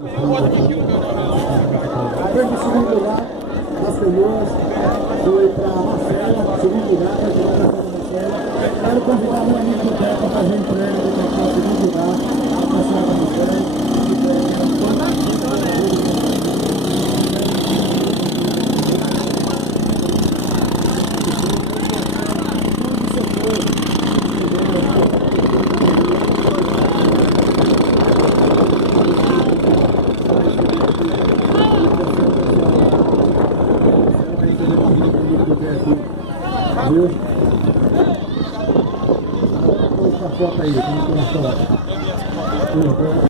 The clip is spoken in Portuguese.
Depois do segundo lugar das feijoas, foi para a Marcela, segundo lugar, para a Marcela. Quero convidar meu amigo do Pé para fazer entrega do troféu segundo lugar, para a senhora Marcela. Viu? Vou pôr essa foto aí, como que nós estamos.